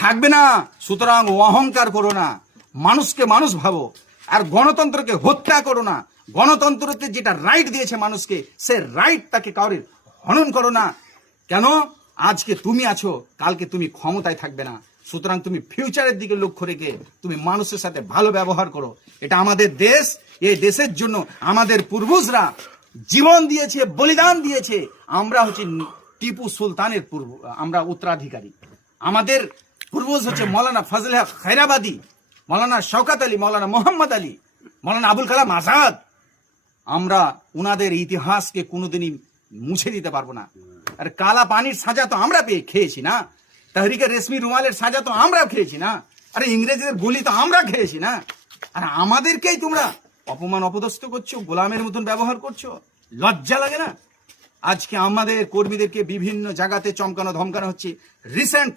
থাকবে না। সুতরাং অহংকার করো না, মানুষকে মানুষ ভাবো, আর গণতন্ত্রকে হত্যা করো না। গণতন্ত্রকে যেটা রাইট দিয়েছে মানুষকে, সে রাইট তাকে কাউরে হনন করো না। কেন? আজকে তুমি আছো, কালকে তুমি ক্ষমতায় থাকবে না। সুতরাং তুমি ফিউচারের দিকে লক্ষ্য রেখে তুমি মানুষের সাথে ভালো ব্যবহার করো। এটা আমাদের দেশ, এই দেশের জন্য আমাদের পূর্বজরা জীবন দিয়েছে, বলিদান দিয়েছে। আমরা হচ্ছে টিপু সুলতানের আমরা উত্তরাধিকারী। আমাদের পূর্বজ হচ্ছে মৌলানা ফজলে হক খায়রাবাদী, মৌলানা শওকত আলী, মৌলানা মোহাম্মদ আলী, মৌলানা আবুল কালাম আজাদ। আমরা উনাদের ইতিহাসকে কোনোদিনই মুছে দিতে পারবো না। আর কালা পানির সাজা তো আমরা খেয়েছি না, তাহরিকে রেশমি রুমালের সাজা তো আমরা খেয়েছি না, আরে ইংরেজদের গুলি তো আমরা খেয়েছি না। আর আমাদেরকেই তোমরা অপমান অপদস্থ করছো, গোলামের মতন ব্যবহার করছো। লজ্জা লাগে না? আজকে আমাদের কর্মীদেরকে বিভিন্ন জায়গাতে চমকানো ধমকানো হচ্ছে। রিসেন্ট